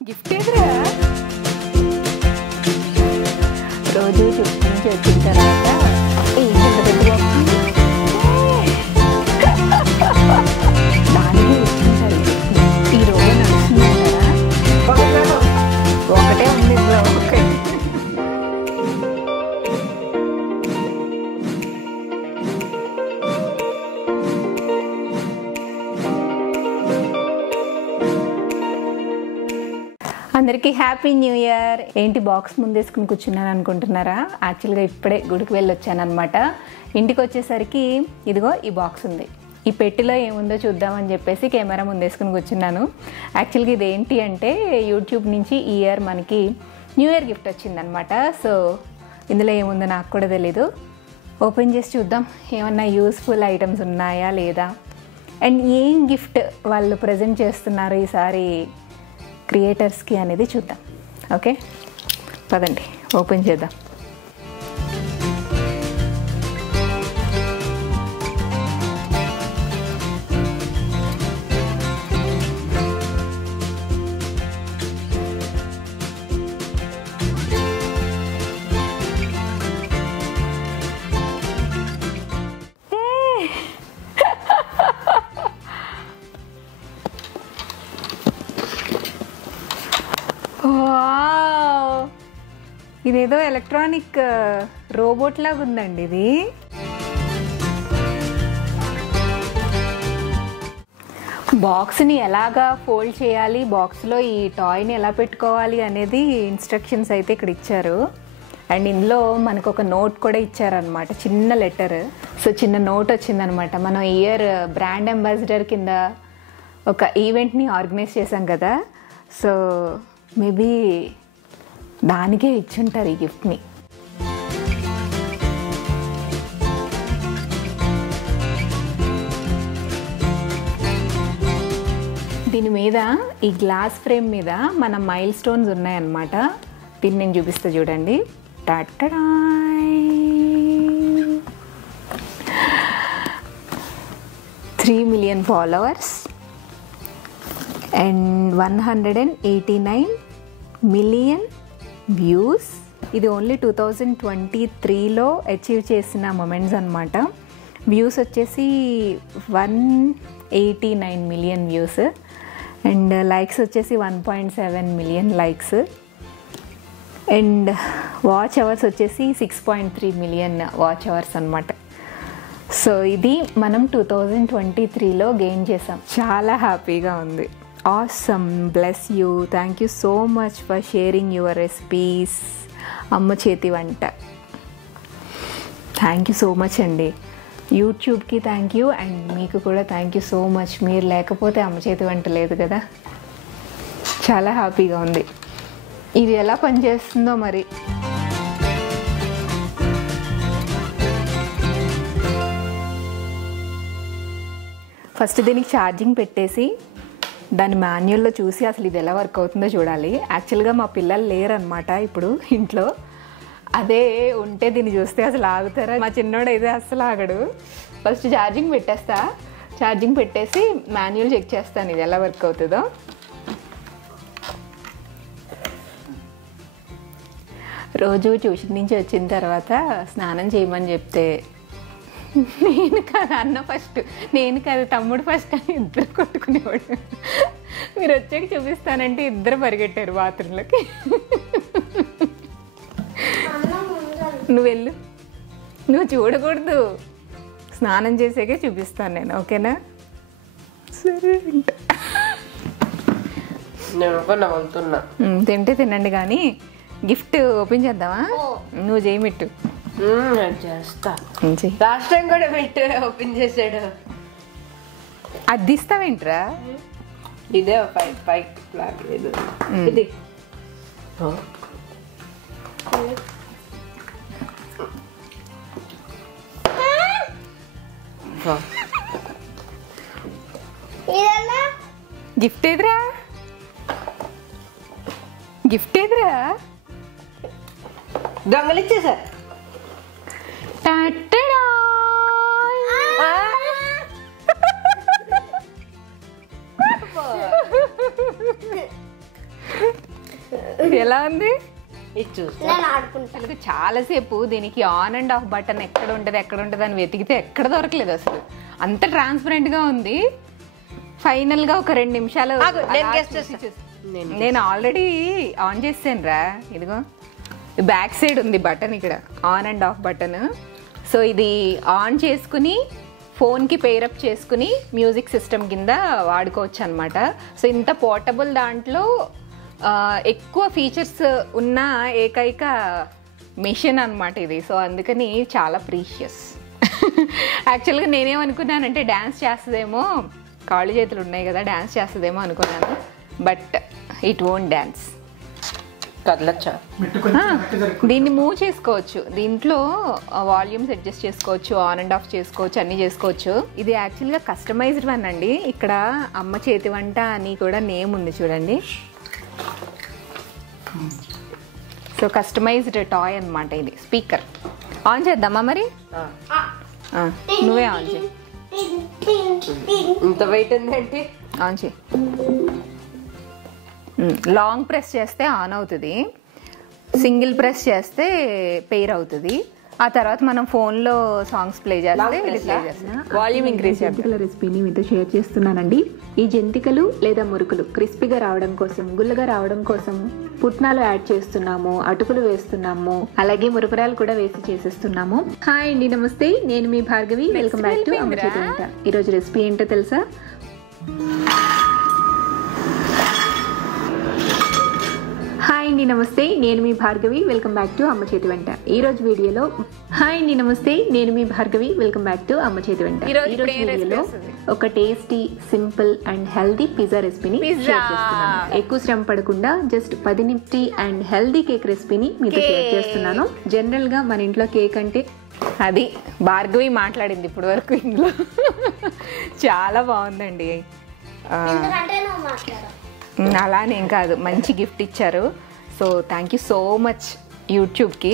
Gift ఎదురా రోజు చూపించి వచ్చిన తర్వాత ఏంటి పెద్ద దానికి వచ్చింటారు ఈ రోజు నడుస్తుందంటారా ఒకటే ఉంది ఒకటి అందరికీ హ్యాపీ న్యూ ఇయర్. ఏంటి బాక్స్ ముందేసుకుని కూర్చున్నాను అనుకుంటున్నారా? యాక్చువల్గా ఇప్పుడే గుడికి వెళ్ళి వచ్చానమాట. ఇంటికి వచ్చేసరికి ఇదిగో ఈ బాక్స్ ఉంది. ఈ పెట్టిలో ఏముందో చూద్దామని చెప్పేసి కెమెరా ముందేసుకుని కూర్చున్నాను. యాక్చువల్గా ఇది ఏంటి అంటే యూట్యూబ్ నుంచి ఈ ఇయర్ మనకి న్యూ ఇయర్ గిఫ్ట్ వచ్చిందనమాట. సో ఇందులో ఏముందో నాకు కూడా తెలీదు. ఓపెన్ చేసి చూద్దాం ఏమన్నా యూస్ఫుల్ ఐటమ్స్ ఉన్నాయా లేదా, అండ్ ఏం గిఫ్ట్ వాళ్ళు ప్రజెంట్ చేస్తున్నారు ఈసారి క్రియేటర్స్కి అనేది చూద్దాం. ఓకే పదండి ఓపెన్ చేద్దాం. ఇదేదో ఎలక్ట్రానిక్ రోబోట్ లాగా ఉందండి ఇది. బాక్స్ని ఎలాగా ఫోల్డ్ చేయాలి, బాక్స్లో ఈ టాయ్ని ఎలా పెట్టుకోవాలి అనేది ఇన్స్ట్రక్షన్స్ అయితే ఇక్కడ ఇచ్చారు. అండ్ ఇందులో మనకు ఒక నోట్ కూడా ఇచ్చారనమాట, చిన్న లెటర్. సో చిన్న నోట్ వచ్చిందనమాట. మనం ఇయర్ బ్రాండ్ అంబాసిడర్ కింద ఒక ఈవెంట్ని ఆర్గనైజ్ చేసాం కదా, సో మేబీ దానికే ఇచ్చుంటారు ఈ గిఫ్ట్ని. దీని మీద ఈ గ్లాస్ ఫ్రేమ్ మీద మన మైల్ స్టోన్స్ ఉన్నాయన్నమాట. దీన్ని నేను చూపిస్తా చూడండి. Tata 3 million followers and 189 million views. ఇది ఓన్లీ 2023లో అచీవ్ చేసిన మొమెంట్స్ అనమాట. వ్యూస్ వచ్చేసి 189 million వ్యూస్ అండ్ లైక్స్ వచ్చేసి 1.7 million likes and watch hours వచ్చేసి 6.3 million వాచ్ అవర్స్ అనమాట. సో ఇది మనం 2023లో గెయిన్ చేసాం. చాలా హ్యాపీగా ఉంది. Awesome, bless you. Thank you so much for sharing your recipes. అమ్మ చేతి వంట. థ్యాంక్ యూ సో మచ్ అండి. యూట్యూబ్కి థ్యాంక్ యూ అండ్ మీకు కూడా థ్యాంక్ యూ సో మచ్. మీరు లేకపోతే అమ్మ చేతి వంట లేదు కదా. చాలా హ్యాపీగా ఉంది. ఇది ఎలా పనిచేస్తుందో మరి. ఫస్ట్ దీనికి ఛార్జింగ్ పెట్టేసి దాని మాన్యువల్లో చూసి అసలు ఇది ఎలా వర్క్ అవుతుందో చూడాలి. యాక్చువల్గా మా పిల్లలు లేరనమాట ఇప్పుడు ఇంట్లో. అదే ఉంటే దీన్ని చూస్తే అసలు ఆగుతారా? మా చిన్నోడు అయితే అస్సలు ఆగడు. ఫస్ట్ ఛార్జింగ్ పెట్టేస్తా. ఛార్జింగ్ పెట్టేసి మాన్యువల్ చెక్ చేస్తాను ఇది ఎలా వర్క్ అవుతుందో. రోజు ట్యూషన్ నుంచి వచ్చిన తర్వాత స్నానం చేయమని చెప్తే నేను కాదు అన్న ఫస్ట్, నేను కాదు తమ్ముడు ఫస్ట్ అని ఇద్దరు కొట్టుకునేవాడు. మీరు వచ్చాక చూపిస్తానంటే ఇద్దరు పరిగెట్టారు బాత్రూంలోకి. నువ్వు వెళ్ళు, నువ్వు చూడకూడదు. స్నానం చేసాకే చూపిస్తాను నేను, ఓకేనా? సరే తింటే తినండి కానీ గిఫ్ట్ ఓపెన్ చేద్దామా? నువ్వు చేయమిట్టు. చేస్తా. లాస్ట్ టైం కూడా పెట్టి ఓపెన్ చేసాడు. అది ఇస్తావేంట్రా? ఇదే పైకి లాగలేదు ఇది. గిఫ్ట్ ఏదిరా? గిఫ్ట్ ఏదిరా? దొంగలిచ్చేసారు. ఎలా ఉంది? ఇది చూస్తా నేను ఆడుకుంటా. అసలు చాలాసేపు దీనికి ఆన్ అండ్ ఆఫ్ బటన్ ఎక్కడ ఉంటుంది అని వెతికితే ఎక్కడ దొరకలేదు అసలు. అంత ట్రాన్స్పరెంట్గా ఉంది. ఫైనల్గా ఒక 2 నిమిషాలు నేను అలా guess చూసి చేస్తా. నేను ఆల్రెడీ ఆన్ చేసాను రా. ఇదిగో బ్యాక్ సైడ్ ఉంది బటన్, ఇక్కడ on and of button. So ఇది ఆన్ చేసుకుని ఫోన్కి పేరప్ చేసుకుని మ్యూజిక్ సిస్టమ్ కింద వాడుకోవచ్చు అనమాట. సో ఇంత పోర్టబుల్ దాంట్లో ఎక్కువ ఫీచర్స్ ఉన్న ఏకైక మిషన్ అనమాట ఇది. సో అందుకని చాలా ప్రీషియస్. యాక్చువల్గా నేనేమనుకున్నానంటే డ్యాన్స్ చేస్తుందేమో, కాళ్ళు చేతులు ఉన్నాయి కదా, డ్యాన్స్ చేస్తుందేమో అనుకున్నాను. But it won't dance. కదలచ్చా? దీన్ని మూవ్ చేసుకోవచ్చు, దీంట్లో వాల్యూమ్స్ అడ్జస్ట్ చేసుకోవచ్చు, ఆన్ అండ్ ఆఫ్ చేసుకోవచ్చు, అన్నీ చేసుకోవచ్చు. ఇది యాక్చువల్గా కస్టమైజ్డ్ వన్ అండి. ఇక్కడ అమ్మ చేతి వంట అని కూడా నేమ్ ఉంది చూడండి. సో కస్టమైజ్డ్ టాయ్ అనమాట ఇది. స్పీకర్ ఆన్ చేద్దామా మరి? నువ్వే ఆన్ చేయి. ఇంత వెయిట్ ఉందంటే ఆన్ చేయి. లాంగ్ ప్రెస్ చేస్తే ఆన్ అవుతుంది, సింగిల్ ప్రెస్ చేస్తే పెయిర్ అవుతుంది. ఆ తర్వాత మనం ఫోన్లో సాంగ్స్ ప్లే చేస్తే ఇది ప్లే చేస్తాం. వాల్యూమ్ ఇంక్రీజ్ జంతికల రెసిపీని మీతో షేర్ చేస్తున్నానండి. ఈ జంతికలు లేదా మురుకులు క్రిస్పీగా రావడం కోసం, గుల్లగా రావడం కోసం పుట్నాలు యాడ్ చేస్తున్నాము, అటుకులు వేస్తున్నాము, అలాగే మురుకురాలు కూడా వేసి చేసేస్తున్నాము. హాయ్ అండి, నమస్తే. నేను మీ భార్గవి. వెల్కమ్ బ్యాక్ టు అమ్మ చేతి వంట. ఈరోజు రెసిపీ ఏంటో తెలుసా? హాయ్ అండి, నమస్తే. నేను మీ భార్గవి. వెల్కమ్ బ్యాక్ టు అమ్మ చేతి వంట. ఈ రోజు వీడియోలో ఒక tasty, simple and healthy pizza రెసిపీని షేర్ చేస్తున్నాను. ఎక్కువ శ్రమ పడకుండా జస్ట్ 10 నిమిషాలు అండ్ హెల్దీ కేక్ రెసిపీని మీతో షేర్ చేస్తున్నాను. జనరల్ గా మన ఇంట్లో కేక్ అంటే అది భార్గవి మాట్లాడింది ఇప్పుడు వరకు ఇంట్లో. చాలా బాగుందండి. అలానేం కాదు, మంచి గిఫ్ట్ ఇచ్చారు. So thank you so much యూట్యూబ్కి.